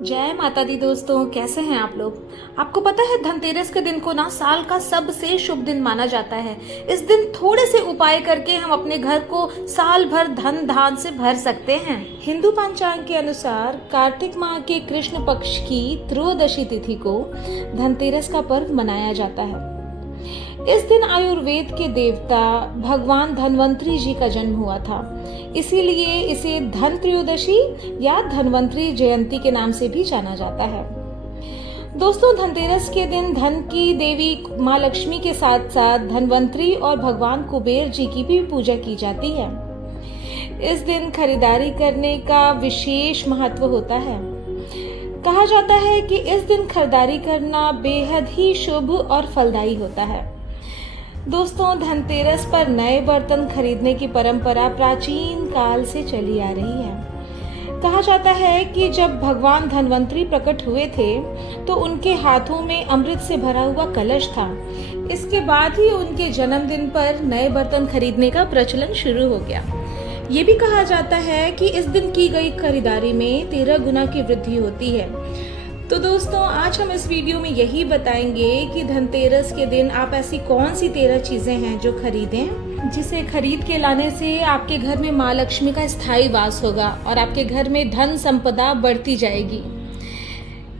जय माता दी दोस्तों, कैसे हैं आप लोग। आपको पता है धनतेरस के दिन को ना साल का सबसे शुभ दिन माना जाता है। इस दिन थोड़े से उपाय करके हम अपने घर को साल भर धन धान से भर सकते हैं। हिंदू पंचांग के अनुसार कार्तिक माह के कृष्ण पक्ष की त्रयोदशी तिथि को धनतेरस का पर्व मनाया जाता है। इस दिन आयुर्वेद के देवता भगवान धन्वंतरी जी का जन्म हुआ था, इसीलिए इसे धन त्रयोदशी या धन्वंतरी जयंती के नाम से भी जाना जाता है। दोस्तों, धनतेरस के दिन धन की देवी माँ लक्ष्मी के साथ साथ धन्वंतरी और भगवान कुबेर जी की भी पूजा की जाती है। इस दिन खरीदारी करने का विशेष महत्व होता है। कहा जाता है कि इस दिन खरीदारी करना बेहद ही शुभ और फलदायी होता है। दोस्तों, धनतेरस पर नए बर्तन खरीदने की परंपरा प्राचीन काल से चली आ रही है। कहा जाता है कि जब भगवान धन्वंतरी प्रकट हुए थे तो उनके हाथों में अमृत से भरा हुआ कलश था। इसके बाद ही उनके जन्मदिन पर नए बर्तन खरीदने का प्रचलन शुरू हो गया। ये भी कहा जाता है कि इस दिन की गई खरीदारी में 13 गुना की वृद्धि होती है। तो दोस्तों, आज हम इस वीडियो में यही बताएंगे कि धनतेरस के दिन आप ऐसी कौन सी 13 चीजें हैं जो खरीदें, जिसे खरीद के लाने से आपके घर में माँ लक्ष्मी का स्थायी वास होगा और आपके घर में धन संपदा बढ़ती जाएगी।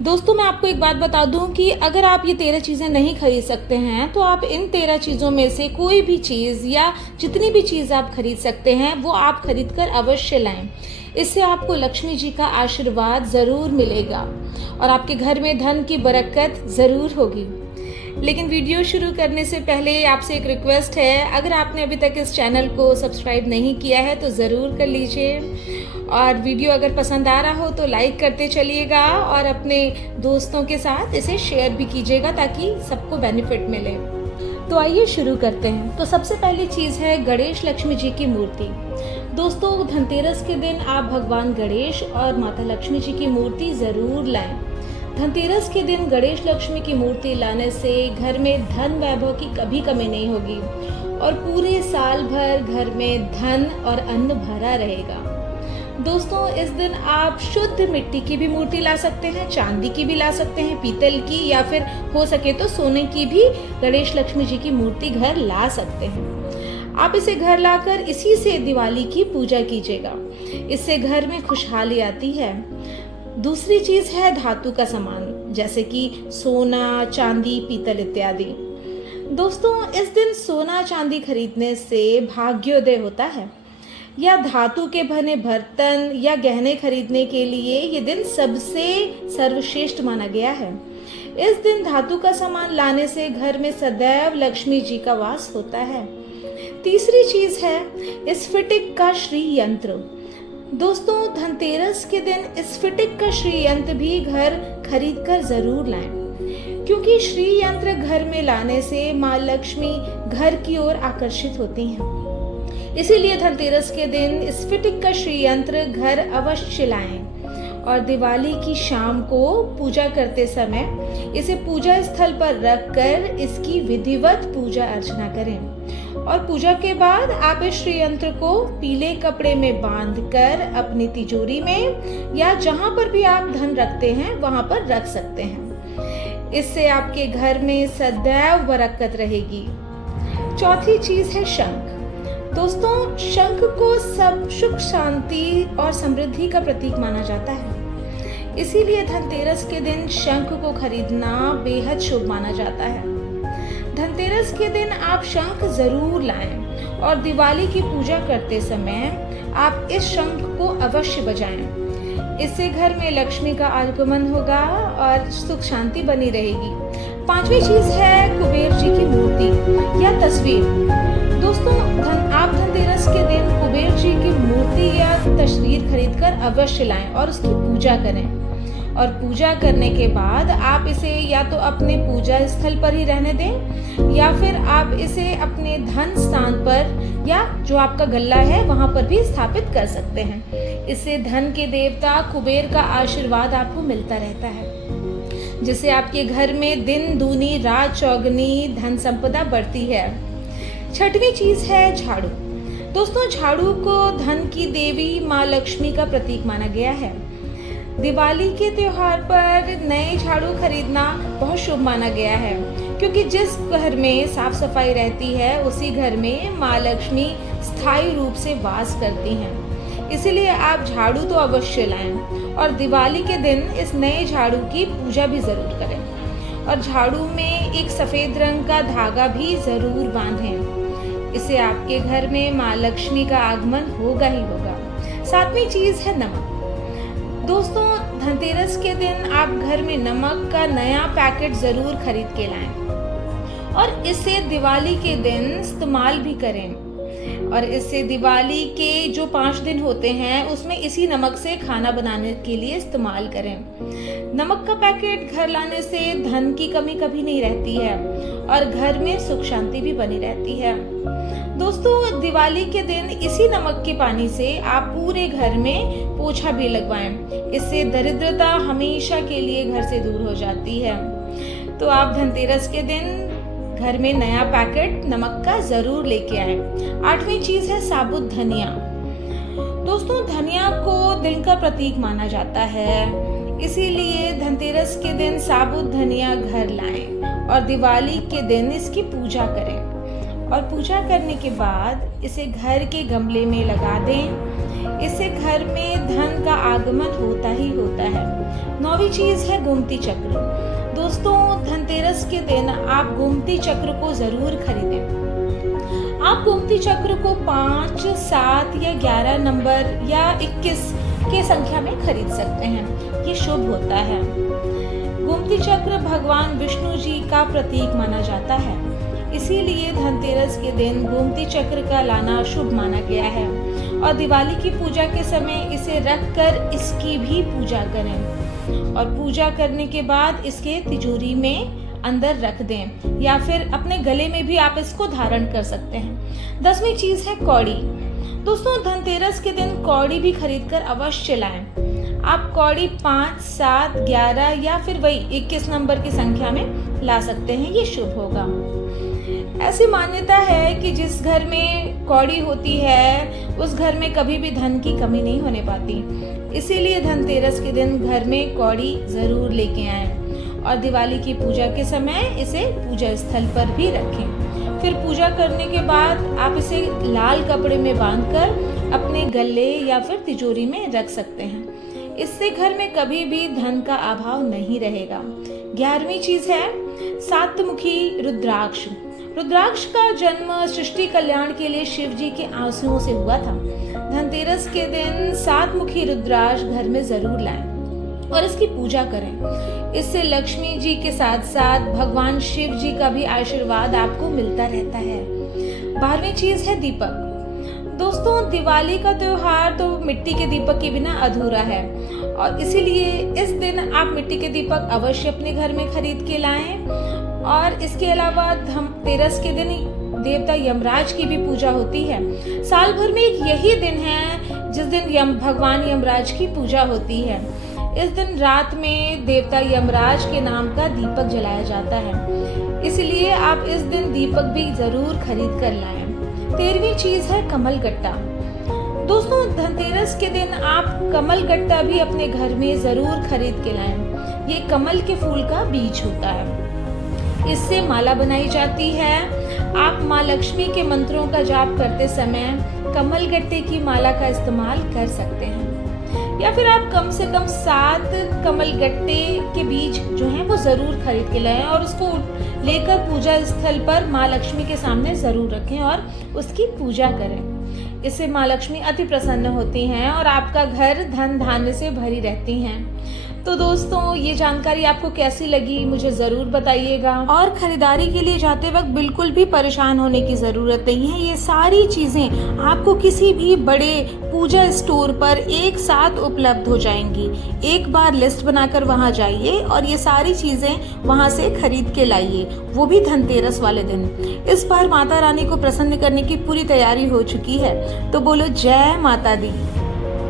दोस्तों, मैं आपको एक बात बता दूं कि अगर आप ये 13 चीजें नहीं खरीद सकते हैं तो आप इन 13 चीजों में से कोई भी चीज या जितनी भी चीज आप खरीद सकते हैं वो आप खरीद कर अवश्य लाएं। इससे आपको लक्ष्मी जी का आशीर्वाद जरूर मिलेगा और आपके घर में धन की बरकत जरूर होगी। लेकिन वीडियो शुरू करने से पहले आपसे एक रिक्वेस्ट है, अगर आपने अभी तक इस चैनल को सब्सक्राइब नहीं किया है तो ज़रूर कर लीजिए और वीडियो अगर पसंद आ रहा हो तो लाइक करते चलिएगा और अपने दोस्तों के साथ इसे शेयर भी कीजिएगा ताकि सबको बेनिफिट मिले। तो आइए शुरू करते हैं। तो सबसे पहली चीज़ है गणेश लक्ष्मी जी की मूर्ति। दोस्तों, धनतेरस के दिन आप भगवान गणेश और माता लक्ष्मी जी की मूर्ति ज़रूर लाएं। धनतेरस के दिन गणेश लक्ष्मी की मूर्ति लाने से घर में धन वैभव की कभी कमी नहीं होगी और पूरे साल भर घर में धन और अन्न भरा रहेगा। दोस्तों, इस दिन आप शुद्ध मिट्टी की भी मूर्ति ला सकते हैं, चांदी की भी ला सकते हैं, पीतल की या फिर हो सके तो सोने की भी गणेश लक्ष्मी जी की मूर्ति घर ला सकते हैं। आप इसे घर लाकर इसी से दिवाली की पूजा कीजिएगा, इससे घर में खुशहाली आती है। दूसरी चीज है धातु का सामान, जैसे कि सोना, चांदी, पीतल इत्यादि। दोस्तों, इस दिन सोना चांदी खरीदने से भाग्योदय होता है या धातु के बने बर्तन या गहने खरीदने के लिए ये दिन सबसे सर्वश्रेष्ठ माना गया है। इस दिन धातु का सामान लाने से घर में सदैव लक्ष्मी जी का वास होता है। तीसरी चीज है स्फटिक का श्री यंत्र। दोस्तों, धनतेरस के दिन स्फटिक का श्री यंत्र भी घर खरीद कर जरूर लाएं, क्योंकि श्री यंत्र घर में लाने से माँ लक्ष्मी घर की ओर आकर्षित होती हैं। इसीलिए धनतेरस के दिन स्फटिक का श्री यंत्र घर अवश्य लाएं और दिवाली की शाम को पूजा करते समय इसे पूजा स्थल पर रखकर इसकी विधिवत पूजा अर्चना करें और पूजा के बाद आप इस श्री यंत्र को पीले कपड़े में बांधकर अपनी तिजोरी में या जहां पर भी आप धन रखते हैं वहां पर रख सकते हैं। इससे आपके घर में सदैव बरकत रहेगी। चौथी चीज है शंख। दोस्तों, शंख को सब सुख, शांति और समृद्धि का प्रतीक माना जाता है, इसीलिए धनतेरस के दिन शंख को खरीदना बेहद शुभ माना जाता है। धनतेरस के दिन आप शंख जरूर लाएं और दिवाली की पूजा करते समय आप इस शंख को अवश्य बजाएं। इससे घर में लक्ष्मी का आगमन होगा और सुख शांति बनी रहेगी। पांचवी चीज है कुबेर जी की मूर्ति या तस्वीर। दोस्तों, आप धनतेरस के दिन कुबेर जी की मूर्ति या तस्वीर खरीदकर अवश्य लाएं और उसकी पूजा करें और पूजा करने के बाद आप इसे या तो अपने पूजा स्थल पर ही रहने दें या फिर आप इसे अपने धन स्थान पर या जो आपका गल्ला है वहां पर भी स्थापित कर सकते हैं। इससे धन के देवता कुबेर का आशीर्वाद आपको मिलता रहता है, जिससे आपके घर में दिन दूनी रात चौगनी धन संपदा बढ़ती है। छठवीं चीज है झाड़ू। दोस्तों, झाड़ू को धन की देवी माँ लक्ष्मी का प्रतीक माना गया है। दिवाली के त्योहार पर नए झाड़ू खरीदना बहुत शुभ माना गया है, क्योंकि जिस घर में साफ सफाई रहती है उसी घर में माँ लक्ष्मी स्थायी रूप से वास करती हैं। इसीलिए आप झाड़ू तो अवश्य लाएं और दिवाली के दिन इस नए झाड़ू की पूजा भी जरूर करें और झाड़ू में एक सफेद रंग का धागा भी जरूर बांधें। इससे आपके घर में माँ लक्ष्मी का आगमन होगा ही होगा। सातवीं चीज है नमक। दोस्तों, धनतेरस के दिन आप घर में नमक का नया पैकेट जरूर खरीद के लाएं और इसे दिवाली के दिन इस्तेमाल भी करें। और इससे दिवाली के जो 5 दिन होते हैं उसमें इसी नमक से खाना बनाने के लिए इस्तेमाल करें। नमक का पैकेट घर लाने से धन की कमी कभी नहीं रहती है और घर में सुख शांति भी बनी रहती है। दोस्तों, दिवाली के दिन इसी नमक के पानी से आप पूरे घर में पोछा भी लगवाएं। इससे दरिद्रता हमेशा के लिए घर से दूर हो जाती है। तो आप धनतेरस के दिन घर में नया पैकेट नमक का जरूर लेके आए। 8वीं चीज है साबुत धनिया। दोस्तों, धनिया को दिल का प्रतीक माना जाता है, इसीलिए धनतेरस के दिन साबुत धनिया घर लाएं और दिवाली के दिन इसकी पूजा करें और पूजा करने के बाद इसे घर के गमले में लगा दें। इससे घर में धन का आगमन होता ही होता है। 9वीं चीज है गोमती चक्र। दोस्तों, धनतेरस के दिन आप गोमती चक्र को जरूर खरीदें। आप गोमती चक्र को 5, 7 या 11 नंबर या 21 के संख्या में खरीद सकते हैं। ये शुभ होता है। गोमती चक्र भगवान विष्णु जी का प्रतीक माना जाता है, इसीलिए धनतेरस के दिन गोमती चक्र का लाना शुभ माना गया है। और दिवाली की पूजा के समय इसे रखकर इसकी भी पूजा करें और पूजा करने के बाद इसके तिजोरी में अंदर रख दें या फिर अपने गले में भी आप इसको धारण कर सकते हैं। 10वीं चीज है कौड़ी। दोस्तों, धनतेरस के दिन कौड़ी भी खरीदकर अवश्य लाएं। आप कौड़ी 5, 7, 11 या फिर वही 21 नंबर की संख्या में ला सकते हैं। ये शुभ होगा। ऐसी मान्यता है कि जिस घर में कौड़ी होती है उस घर में कभी भी धन की कमी नहीं होने पाती। इसीलिए धनतेरस के दिन घर में कौड़ी जरूर लेके आएं और दिवाली की पूजा के समय इसे पूजा स्थल पर भी रखें। फिर पूजा करने के बाद आप इसे लाल कपड़े में बांधकर अपने गले या फिर तिजोरी में रख सकते हैं। इससे घर में कभी भी धन का अभाव नहीं रहेगा। 11वीं चीज है सातमुखी रुद्राक्ष। रुद्राक्ष का जन्म सृष्टि कल्याण के लिए शिव जी के आंसुओं से हुआ था। धनतेरस के दिन सातमुखी रुद्राक्ष घर में जरूर लाएं और इसकी पूजा करें। इससे लक्ष्मी जी के साथ साथ भगवान शिव जी का भी आशीर्वाद आपको मिलता रहता है। 12वीं चीज है दीपक। दोस्तों, दिवाली का त्योहार तो मिट्टी के दीपक के बिना अधूरा है और इसीलिए इस दिन आप मिट्टी के दीपक अवश्य अपने घर में खरीद के लाएं। और इसके अलावा धनतेरस के दिन देवता यमराज की भी पूजा होती है। साल भर में एक यही दिन है जिस दिन भगवान यमराज की पूजा होती है। इस दिन रात में देवता यमराज के नाम का दीपक जलाया जाता है, इसलिए आप इस दिन दीपक भी जरूर खरीद कर लाएं। 13वीं चीज है कमल गट्टा। दोस्तों, धनतेरस के दिन आप कमल गट्टा भी अपने घर में जरूर खरीद के लाएं। ये कमल के फूल का बीज होता है, इससे माला बनाई जाती है। आप माँ लक्ष्मी के मंत्रों का जाप करते समय कमल गट्टे की माला का इस्तेमाल कर सकते हैं या फिर आप कम से कम 7 कमल गट्टे के बीज जो हैं वो जरूर खरीद के लाएं और उसको लेकर पूजा स्थल पर माँ लक्ष्मी के सामने जरूर रखें और उसकी पूजा करें। इससे माँ लक्ष्मी अति प्रसन्न होती हैं और आपका घर धन धान्य से भरी रहती हैं। तो दोस्तों, ये जानकारी आपको कैसी लगी मुझे ज़रूर बताइएगा। और खरीदारी के लिए जाते वक्त बिल्कुल भी परेशान होने की ज़रूरत नहीं है। ये सारी चीज़ें आपको किसी भी बड़े पूजा स्टोर पर एक साथ उपलब्ध हो जाएंगी। एक बार लिस्ट बनाकर वहाँ जाइए और ये सारी चीज़ें वहाँ से खरीद के लाइए, वो भी धनतेरस वाले दिन। इस बार माता रानी को प्रसन्न करने की पूरी तैयारी हो चुकी है, तो बोलो जय माता दी।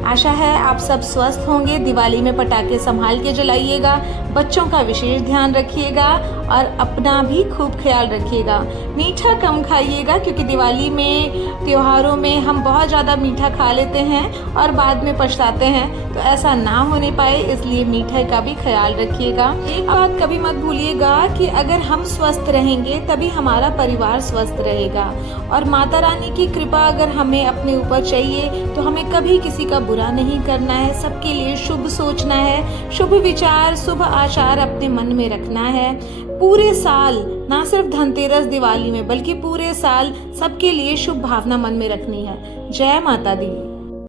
आशा है आप सब स्वस्थ होंगे। दिवाली में पटाखे संभाल के जलाइएगा। बच्चों का विशेष ध्यान रखिएगा और अपना भी खूब ख्याल रखिएगा। मीठा कम खाइएगा क्योंकि दिवाली में, त्योहारों में हम बहुत ज़्यादा मीठा खा लेते हैं और बाद में पछताते हैं, तो ऐसा ना होने पाए इसलिए मीठे का भी ख्याल रखिएगा। एक बात कभी मत भूलिएगा कि अगर हम स्वस्थ रहेंगे तभी हमारा परिवार स्वस्थ रहेगा, और माता रानी की कृपा अगर हमें अपने ऊपर चाहिए तो हमें कभी किसी का बुरा नहीं करना है, सबके लिए शुभ सोचना है, शुभ विचार, शुभ आचार अपने मन में रखना है। पूरे साल, ना सिर्फ धनतेरस दिवाली में, बल्कि पूरे साल सबके लिए शुभ भावना मन में रखनी है। जय माता दी।